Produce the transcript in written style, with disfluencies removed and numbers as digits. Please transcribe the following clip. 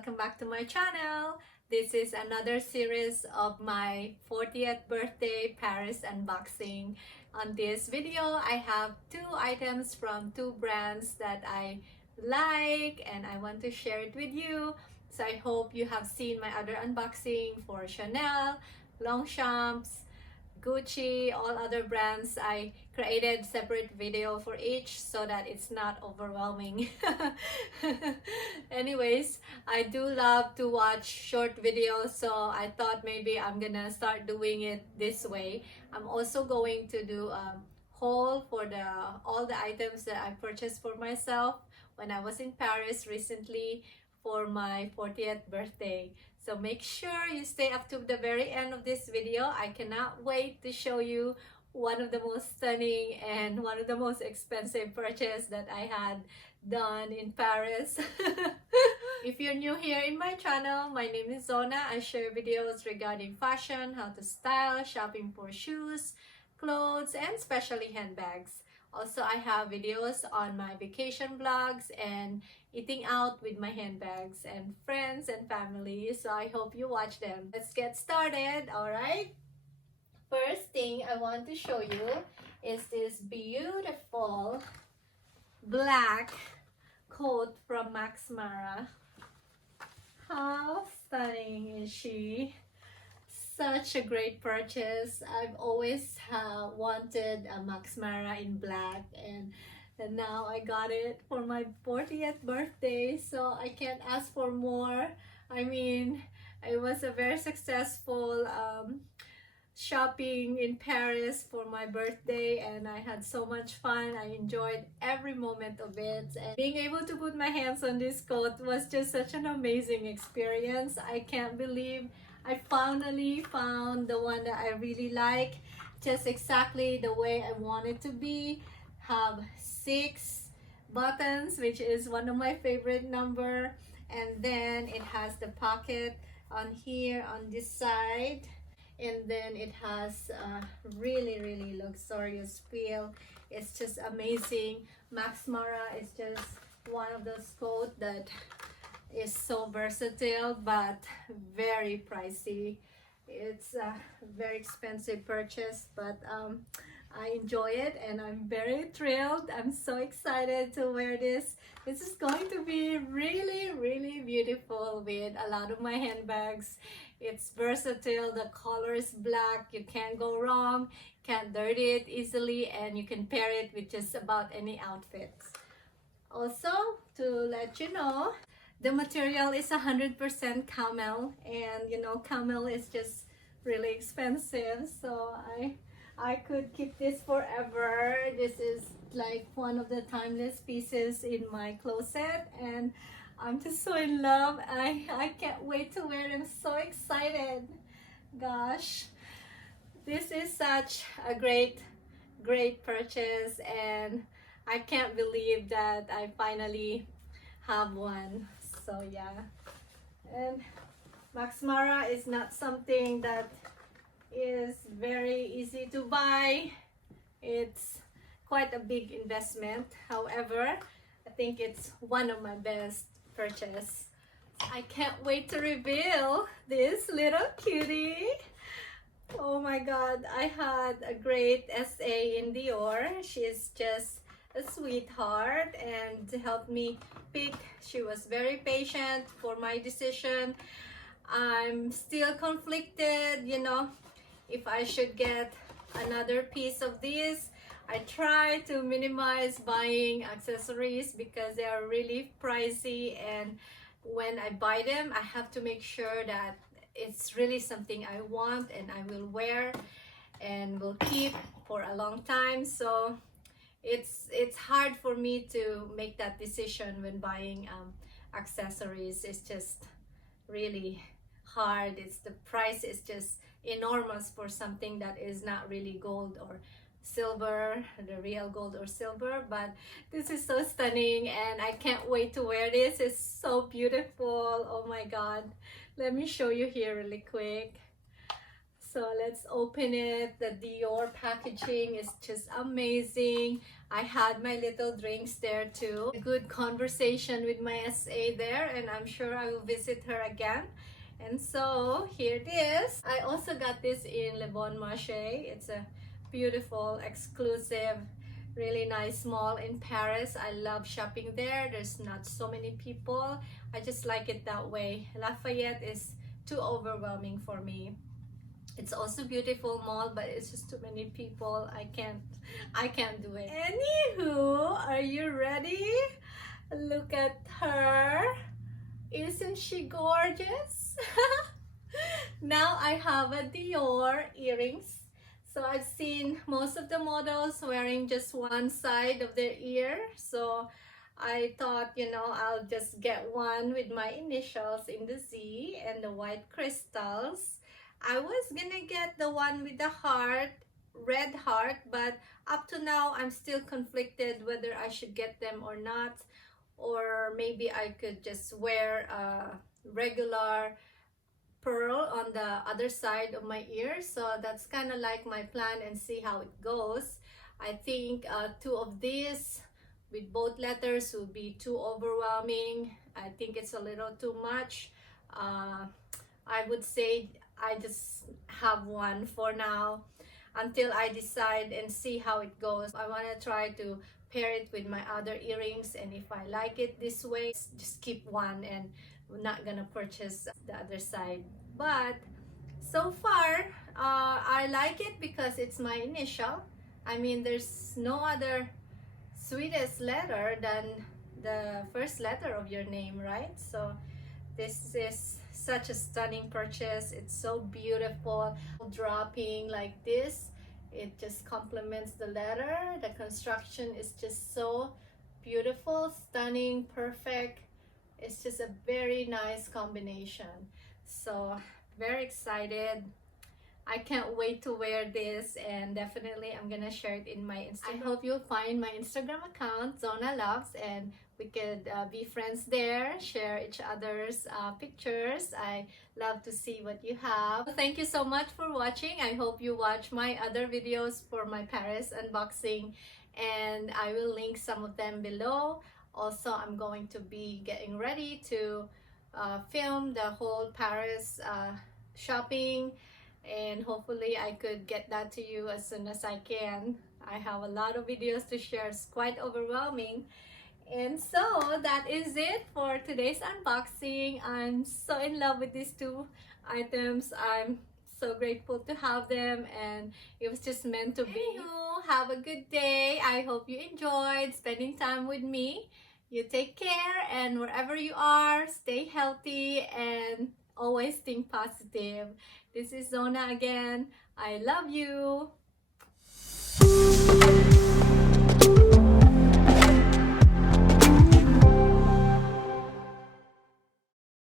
welcome back to my channel. This is another series of my 40th birthday Paris unboxing. On this video, I have two items from two brands that I like and I want to share it with you. So I hope you have seen my other unboxing for Chanel, Longchamps, Gucci, all other brands. I created separate video for each so that it's not overwhelming. Anyways, I do love to watch short videos, so I thought maybe I'm gonna start doing it this way. I'm also going to do a haul for all the items that I purchased for myself when I was in Paris recently for my 40th birthday. So make sure you stay up to the very end of this video. I cannot wait to show you one of the most stunning and one of the most expensive purchase that I had done in Paris. If you're new here in my channel, my name is Zona. I share videos regarding fashion, how to style, shopping for shoes, clothes, and especially handbags. Also, I have videos on my vacation vlogs and eating out with my handbags and friends and family. So I hope you watch them. Let's get started, alright? First thing I want to show you is this beautiful black coat from Max Mara. How stunning is she? Such a great purchase. I've always wanted a Max Mara in black, and now I got it for my 40th birthday, so I can't ask for more. I mean, it was a very successful shopping in Paris for my birthday, and I had so much fun. I enjoyed every moment of it, and being able to put my hands on this coat was just such an amazing experience. I can't believe I finally found the one that I really like, just exactly the way I want it to be. Have 6 buttons, which is one of my favorite number, and then it has the pocket on here on this side, and then it has a really luxurious feel. It's just amazing. Max Mara is just one of those coats that is so versatile but very pricey. It's a very expensive purchase, but I enjoy it and I'm very thrilled. I'm so excited to wear this. This is going to be really beautiful with a lot of my handbags. It's versatile. The color is black. You can't go wrong. Can't dirty it easily, and you can pair it with just about any outfits. Also, to let you know, the material is 100% camel, and you know, camel is just really expensive, so I could keep this forever. This is like one of the timeless pieces in my closet, and I'm just so in love. I can't wait to wear it. I'm so excited. Gosh, this is such a great purchase, and I can't believe that I finally have one. So yeah, and Max Mara is not something that is very easy to buy. It's quite a big investment. However, I think it's one of my best purchase. I can't wait to reveal this little cutie. Oh my god, I had a great SA in Dior. She's just a sweetheart and helped me pick. She was very patient for my decision. I'm still conflicted, you know, if I should get another piece of this. I try to minimize buying accessories because they are really pricey, and when I buy them, I have to make sure that it's really something I want and I will wear and will keep for a long time. So it's hard for me to make that decision when buying accessories. It's just really hard. It's the price is just enormous for something that is not really gold or silver, the real gold or silver. But this is so stunning and I can't wait to wear this. It's so beautiful. Oh my god, let me show you here really quick. So let's open it. The Dior packaging is just amazing. I had my little drinks there too. Good conversation with my SA there, and I'm sure I will visit her again. And so here it is. I also got this in Le Bon Marché. It's a beautiful, exclusive, really nice mall in Paris. I love shopping there. There's not so many people. I just like it that way. Lafayette is too overwhelming for me. It's also beautiful mall, but it's just too many people. I can't do it. Anywho, are you ready? Look at her. Isn't she gorgeous? Now I have a Dior earrings. So I've seen most of the models wearing just one side of their ear. So I thought, you know, I'll just get one with my initials in the Z and the white crystals. I was gonna get the one with the heart, red heart, but up to now I'm still conflicted whether I should get them or not, or maybe I could just wear a regular pearl on the other side of my ear. So that's kind of like my plan, and see how it goes. I think two of these with both letters would be too overwhelming. I think it's a little too much. I would say I just have one for now until I decide and see how it goes. I want to try to pair it with my other earrings, and if I like it this way, just keep one and I'm not gonna purchase the other side. But so far I like it because it's my initial. I mean, there's no other sweetest letter than the first letter of your name, right? So this is such a stunning purchase. It's so beautiful. Dropping like this, it just complements the letter. The construction is just so beautiful, stunning, perfect. It's just a very nice combination. So very excited. I can't wait to wear this, and definitely I'm gonna share it in my Instagram. I hope you'll find my Instagram account, Zona Loves, and we could be friends there, share each other's pictures. I love to see what you have. Thank you so much for watching. I hope you watch my other videos for my Paris unboxing, and I will link some of them below. Also, I'm going to be getting ready to film the whole Paris shopping, and hopefully I could get that to you as soon as I can. I have a lot of videos to share. It's quite overwhelming. And so that is it for today's unboxing. I'm so in love with these two items. I'm so grateful to have them, and it was just meant to be. Anywho, have a good day. I hope you enjoyed spending time with me. You take care, and wherever you are, stay healthy and always think positive. This is Zona again. I love you.